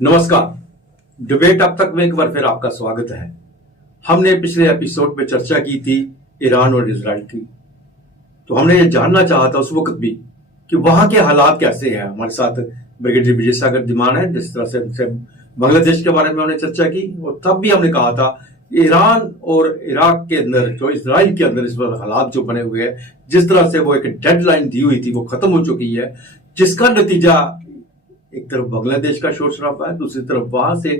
नमस्कार। डिबेट अब तक में एक बार फिर आपका स्वागत है। हमने पिछले एपिसोड में चर्चा की थी ईरान और इजराइल की। तो हमने ये जानना चाहा था उस वक्त भी कि वहां के हालात कैसे हैं। हमारे साथ ब्रिगेडियर विजय सागर धीमान है। जिस तरह से बांग्लादेश के बारे में हमने चर्चा की और तब भी हमने कहा था ईरान और इराक के अंदर जो इजराइल के अंदर इस वक्त हालात जो बने हुए हैं, जिस तरह से वो एक डेडलाइन दी हुई थी वो खत्म हो चुकी है, जिसका नतीजा एक तरफ बांग्लादेश का शोर शराबा है, दूसरी तरफ वहां से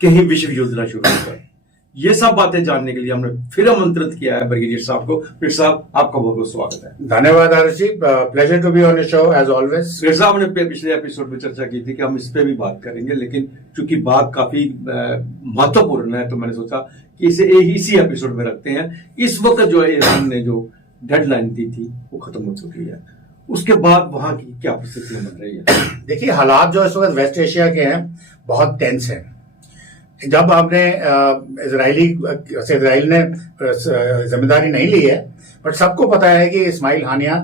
कहीं विश्व युद्ध शुरू होता है। ये सब बातें जानने के लिए हमने फिर आमंत्रित किया है ब्रिगेडियर साहब को। ब्रिगेडियर साहब, आपका बहुत बहुत स्वागत है। धन्यवाद Adarsh ji, pleasure to be on the show as always. Brigadier साहब ने पिछले एपिसोड में चर्चा की थी कि हम इस पे भी बात करेंगे, लेकिन चूंकि बात काफी महत्वपूर्ण है तो मैंने सोचा कि इसे इसी एपिसोड में रखते हैं। इस वक्त जो ईरान ने जो डेडलाइन दी थी वो खत्म हो चुकी है, उसके बाद वहां की क्या परिस्थितियां बन रही है? देखिए, हालात जो इस वक्त वेस्ट एशिया के हैं बहुत टेंस हैं। जब आपने इजराइल ने जिम्मेदारी नहीं ली है, बट सबको पता है कि इस्माइल हानिया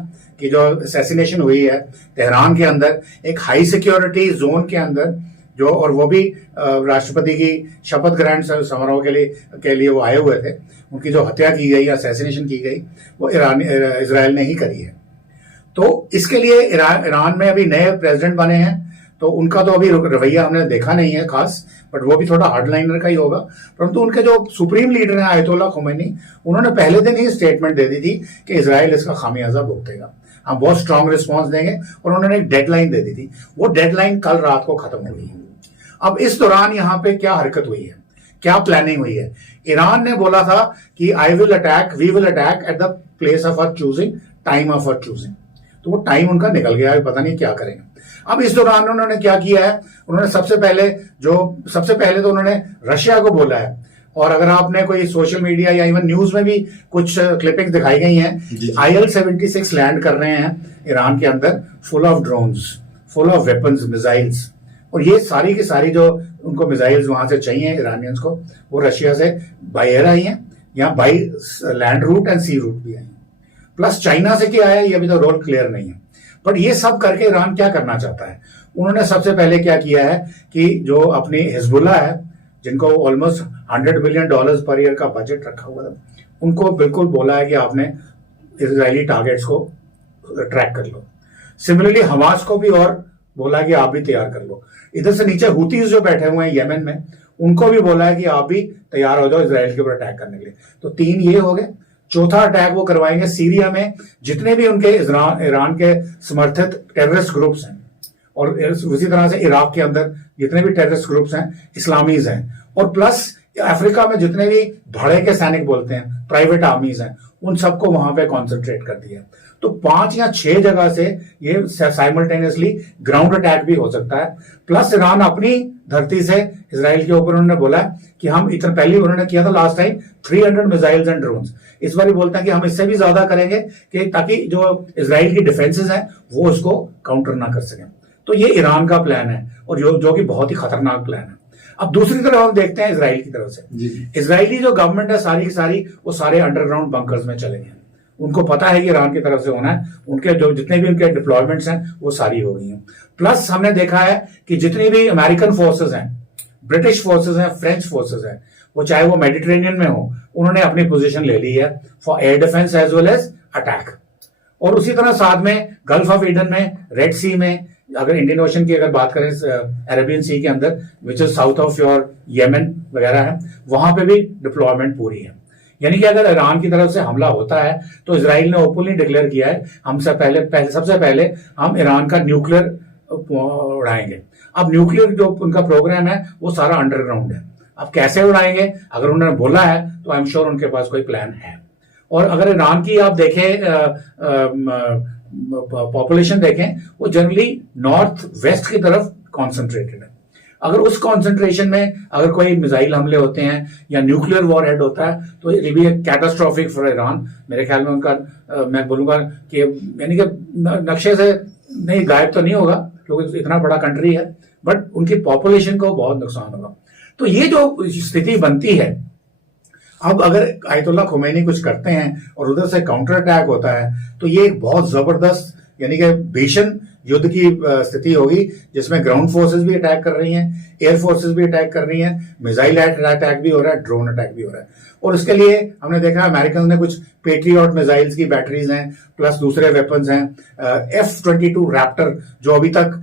की जो असैसिनेशन हुई है तेहरान के अंदर, एक हाई सिक्योरिटी जोन के अंदर, जो और वो भी राष्ट्रपति की शपथ ग्रहण समारोह के लिए वो आए हुए थे, उनकी जो हत्या की गई, असैसिनेशन की गई, वो इजराइल ने ही करी है। तो इसके लिए ईरान में अभी नए प्रेसिडेंट बने हैं, तो उनका तो अभी रवैया हमने देखा नहीं है खास, बट वो भी थोड़ा हार्डलाइनर का ही होगा। परंतु उनके जो सुप्रीम लीडर हैं आयतोल्ला खुमैनी, उन्होंने पहले दिन ही स्टेटमेंट दे दी थी कि इजराइल इसका खामियाजा भुगतेगा, हम बहुत स्ट्रांग रिस्पॉन्स देंगे, और उन्होंने एक डेडलाइन दे दी थी। वो डेडलाइन कल रात को खत्म हो गई है। अब इस दौरान यहाँ पे क्या हरकत हुई है, क्या प्लानिंग हुई है? ईरान ने बोला था कि we will attack at the place of our choosing, time of our choosing. तो वो टाइम उनका निकल गया है, पता नहीं क्या करेंगे। अब इस दौरान उन्होंने क्या किया है, उन्होंने सबसे पहले तो उन्होंने रशिया को बोला है। और अगर आपने कोई सोशल मीडिया या इवन न्यूज में भी कुछ क्लिपिंग दिखाई गई हैं, IL-76 लैंड कर रहे हैं ईरान के अंदर, full of drones, full of weapons, missiles. और ये सारी की सारी जो उनको मिसाइल्स वहां से चाहिए ईरानियंस को, वो रशिया से बाय एयर आई हैं, या by land route and sea route भी आई हैं। प्लस चाइना से क्या है, ये अभी तो रोल क्लियर नहीं है। बट ये सब करके ईरान क्या करना चाहता है? उन्होंने सबसे पहले क्या किया है कि जो अपनी हिजबुल्लाह है, जिनको ऑलमोस्ट $100 बिलियन पर ईयर का बजट रखा हुआ था, उनको बिल्कुल बोला है कि आपने इजरायली टारगेट्स को ट्रैक कर लो। सिमिलरली हमास को भी और बोला कि आप भी तैयार कर लो। इधर से नीचे हुतीज जो बैठे हुए हैं येमेन में, उनको भी बोला है कि आप भी तैयार हो जाओ इजराइल के ऊपर अटैक करने के लिए। तो 3 ये हो गए। चौथा अटैक वो करवाएंगे सीरिया में, जितने भी उनके ईरान के समर्थित टेररिस्ट ग्रुप्स हैं, और उसी तरह से इराक के अंदर जितने भी टेररिस्ट ग्रुप्स हैं, इस्लामीज हैं, और प्लस अफ्रीका में जितने भी धड़े के सैनिक बोलते हैं, प्राइवेट आर्मीज हैं, उन सबको वहां पे कॉन्सेंट्रेट कर दिया। तो 5 या 6 जगह से ये साइमल्टेनियसली ग्राउंड अटैक भी हो सकता है। प्लस ईरान अपनी धरती से इजराइल के ऊपर उन्होंने बोला कि हम इतना, पहले उन्होंने किया था last time 300 missiles and drones. इस बार बोलते हैं कि हम इससे भी ज्यादा करेंगे, कि ताकि जो इजराइल की डिफेंसेस हैं वो उसको काउंटर ना कर सकें। तो ये ईरान का प्लान है, और जो कि बहुत ही खतरनाक प्लान है। अब दूसरी तरफ हम देखते हैं इजराइल की तरफ से। इजरायली जो गवर्नमेंट है सारी की सारी, वो सारे अंडरग्राउंड बंकर्स में चले गए। उनको पता है कि ईरान की तरफ से होना है, उनके जो जितने भी उनके डिप्लॉयमेंट्स हैं वो सारी हो गई हैं। प्लस हमने देखा है कि जितनी भी अमेरिकन फोर्सेस हैं, ब्रिटिश फोर्सेस हैं, फ्रेंच फोर्सेस हैं, वो चाहे वो मेडिटेरेनियन में हो, उन्होंने अपनी पोजीशन ले ली है for air defence as well as attack. और उसी तरह साथ में गल्फ ऑफ ईडन में, रेड सी में, अगर इंडियन ओशन की अगर बात करें, अरेबियन सी के अंदर, which is south of your Yemen वगैरह है, वहां पे भी डिप्लॉयमेंट पूरी है। यानी कि अगर ईरान की तरफ से हमला होता है तो इजराइल ने ओपनली डिक्लेयर किया है, सबसे पहले हम ईरान का न्यूक्लियर उड़ाएंगे। अब न्यूक्लियर जो उनका प्रोग्राम है वो सारा अंडरग्राउंड है। अब कैसे उड़ाएंगे, अगर उन्होंने बोला है तो आई एम श्योर उनके पास कोई प्लान है। और अगर ईरान की आप देखें पॉपुलेशन देखें, वो जनरली नॉर्थ वेस्ट की तरफ कॉन्सेंट्रेटेड है। अगर उस कॉन्सेंट्रेशन में अगर कोई मिसाइल हमले होते हैं या न्यूक्लियर वॉर हेड होता है, तो it will be catastrophic for Iran. मेरे ख्याल में उनका मैं बोलूंगा कि यानी कि नक्शे से नहीं, गायब तो नहीं होगा क्योंकि इतना बड़ा कंट्री है, बट उनकी पॉपुलेशन को बहुत नुकसान होगा। तो ये जो स्थिति बनती है, अब अगर आयतुल्ला खुमैनी कुछ करते हैं और उधर से काउंटर अटैक होता है, तो ये एक बहुत जबरदस्त यानी कि भीषण युद्ध की स्थिति होगी, जिसमें ग्राउंड फोर्सेस भी अटैक कर रही हैं, एयर फोर्सेस भी अटैक कर रही हैं, मिसाइल अटैक भी हो रहा है, ड्रोन अटैक भी हो रहा है। और उसके लिए हमने देखा अमेरिकन ने कुछ पेट्रियट मिसाइल्स की बैटरीज हैं, प्लस दूसरे वेपन्स हैं, F-22 रैप्टर जो अभी तक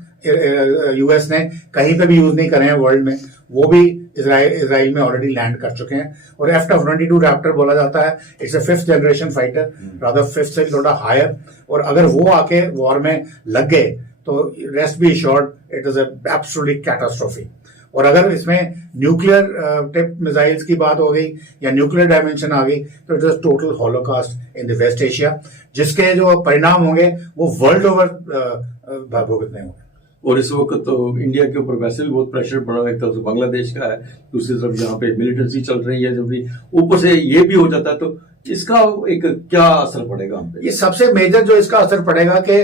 यूएस ने कहीं पे भी यूज नहीं करे हैं वर्ल्ड में, वो भी इसराइल में ऑलरेडी लैंड कर चुके हैं। और F-22 रैप्टर बोला जाता है it's a 5th generation fighter, rather 5th से थोड़ा हायर। और अगर वो आके वॉर में लग गए तो rest be assured it is absolutely catastrophe. और अगर इसमें न्यूक्लियर टिप मिसाइल्स की बात हो गई या न्यूक्लियर डायमेंशन आ गई तो it is total holocaust in the West Asia, जिसके जो परिणाम होंगे वो वर्ल्ड ओवर भुगतने होंगे। और इस वक्त तो इंडिया के ऊपर वैसे भी बहुत प्रेशर पड़ा है, एक तरफ से बांग्लादेश का है, दूसरी तरफ यहाँ पे मिलिटेंसी चल रही है, जो भी ऊपर से ये भी हो जाता है, तो इसका एक क्या असर पड़ेगा हम पे? ये सबसे मेजर जो इसका असर पड़ेगा कि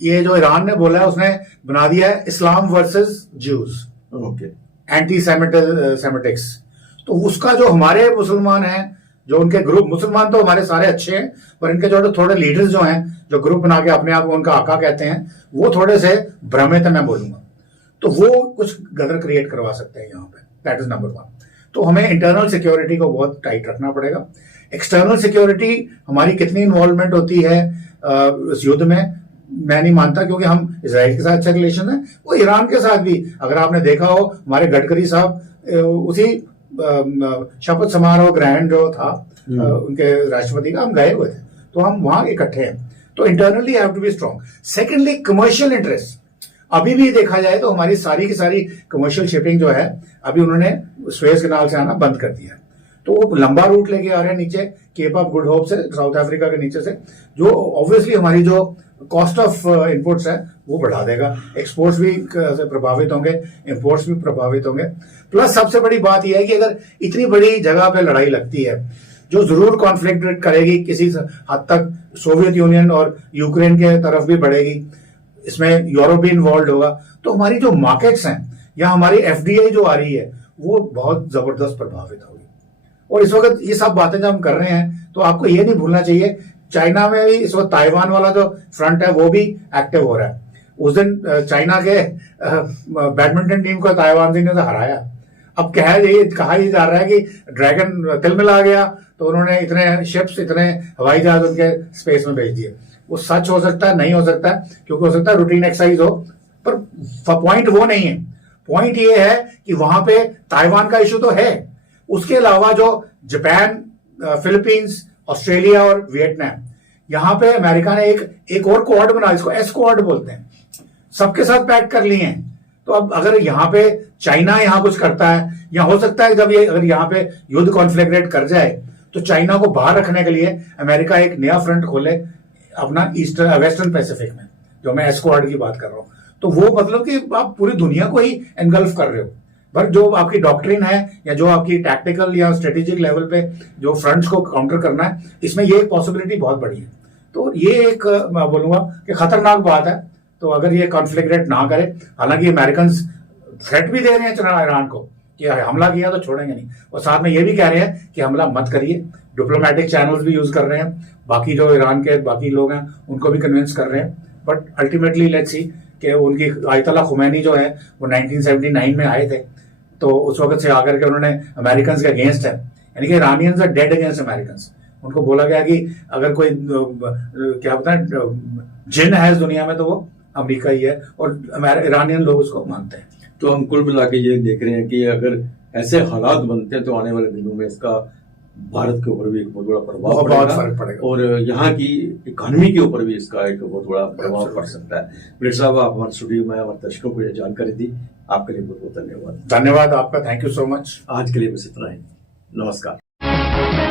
ये जो ईरान ने बोला है उसने बना दिया है इस्लाम वर्सेस ज्यूज, ओके, एंटी सेमेटिक्स। तो उसका जो हमारे मुसलमान हैं, जो उनके ग्रुप, मुसलमान तो हमारे सारे अच्छे हैं, पर इनके जो थोड़े लीडर्स जो हैं, जो ग्रुप बना के अपने आप को उनका आका कहते हैं, वो थोड़े से भ्रमित है मैं बोलूंगा। तो वो कुछ गदर क्रिएट करवा सकते हैं यहाँ पे, दैट इज नंबर 1। तो हमें इंटरनल सिक्योरिटी को बहुत टाइट रखना पड़ेगा। एक्सटर्नल सिक्योरिटी हमारी कितनी इन्वॉल्वमेंट होती है इस युद्ध में, मैं नहीं मानता, क्योंकि हम इजराइल के साथ अच्छे रिलेशन है, वो ईरान के साथ भी। अगर आपने देखा हो हमारे गडकरी साहब उसी शपथ समारोह ग्रहण जो था उनके राष्ट्रपति का, हम गए हुए थे, तो हम वहां इकट्ठे हैं। तो internally have to be strong. Secondly commercial interest, अभी भी देखा जाए तो हमारी सारी की सारी कमर्शियल शिपिंग जो है अभी उन्होंने स्वेज कैनाल से आना बंद कर दिया है। तो वो लंबा रूट लेके आ रहे हैं नीचे केप ऑफ गुड होप से, साउथ अफ्रीका के नीचे से, जो ऑब्वियसली हमारी जो कॉस्ट ऑफ इनपुट्स है वो बढ़ा देगा। एक्सपोर्ट्स भी प्रभावित होंगे, इंपोर्ट्स भी प्रभावित होंगे। प्लस सबसे बड़ी बात यह है कि अगर इतनी बड़ी जगह पे लड़ाई लगती है जो जरूर कॉन्फ्लिक्ट करेगी, किसी हद तक सोवियत यूनियन और यूक्रेन के तरफ भी बढ़ेगी, इसमें यूरोप भी इन्वॉल्व होगा, तो हमारी जो मार्केट्स हैं या हमारी एफडीआई जो आ रही है वो बहुत जबरदस्त प्रभावित होगी। और इस वक्त ये सब बातें जब हम कर रहे हैं तो आपको ये नहीं भूलना चाहिए, चाइना में भी इस वक्त ताइवान वाला जो फ्रंट है वो भी एक्टिव हो रहा है। उस दिन चाइना के बैडमिंटन टीम को ताइवान ने तो हराया। अब कहा ही जा रहा है कि ड्रैगन तिलमिला गया तो उन्होंने इतने शिप्स, इतने हवाई जहाज उनके स्पेस में भेज दिए। वो सच हो सकता है, नहीं हो सकता है, क्योंकि हो सकता है रूटीन एक्सरसाइज हो, पर पॉइंट वो नहीं है। पॉइंट ये है कि वहां पे ताइवान का इशू तो है, उसके अलावा जो जापान, फिलीपींस, ऑस्ट्रेलिया और वियतनाम, यहां पे अमेरिका ने एक और क्वाड बना, इसको एस क्वाड बोलते हैं, सबके साथ पैक कर लिए हैं। तो अब अगर यहाँ पे चाइना यहाँ कुछ करता है, या हो सकता है जब ये अगर यहाँ पे युद्ध कॉन्फ्लिक्ट कर जाए तो चाइना को बाहर रखने के लिए अमेरिका एक नया फ्रंट खोले अपना वेस्टर्न पैसिफिक में, जो मैं एस क्वाड की बात कर रहा हूं। तो वो मतलब कि आप पूरी दुनिया को ही एनगल्फ कर रहे हो। पर जो आपकी डॉक्ट्रिन है या जो आपकी टैक्टिकल या स्ट्रेटेजिक लेवल पे जो फ्रंट्स को काउंटर करना है, इसमें ये एक पॉसिबिलिटी बहुत बड़ी है। तो ये एक मैं बोलूंगा कि खतरनाक बात है। तो अगर ये कॉन्फ्लिक्ट ना करे, हालांकि अमेरिकन थ्रेट भी दे रहे हैं ईरान को कि हमला किया तो छोड़ेंगे नहीं, और साथ में ये भी कह रहे हैं कि हमला मत करिए। डिप्लोमेटिक चैनल्स भी यूज कर रहे हैं, बाकी जो ईरान के बाकी लोग हैं उनको भी कन्विंस कर रहे हैं। बट अल्टीमेटली लेट्स सी कि उनकी आयतुल्लाह खुमैनी जो है वो 1979 में आए थे, तो उस वक्त से आकर के उन्होंने अमेरिकन के अगेंस्ट है, यानी कि Iranians are dead against American. उनको बोला गया कि अगर कोई क्या होता है जिन है इस दुनिया में तो वो अमेरिका ही है, और ईरानियन लोग उसको मानते हैं। तो हम कुल मिला के ये देख रहे हैं कि अगर ऐसे हालात बनते हैं तो आने वाले दिनों में इसका भारत के ऊपर भी एक बहुत बड़ा प्रभाव पड़ेगा, और यहाँ की इकोनॉमी के ऊपर भी इसका एक बहुत बड़ा प्रभाव पड़ सकता है। मिर्ट साहब, आप हमारे स्टूडियो में हमारे दर्शकों को यह जानकारी दी, आपके लिए बहुत बहुत धन्यवाद। धन्यवाद आपका, थैंक यू सो मच। आज के लिए बस इतना ही, नमस्कार।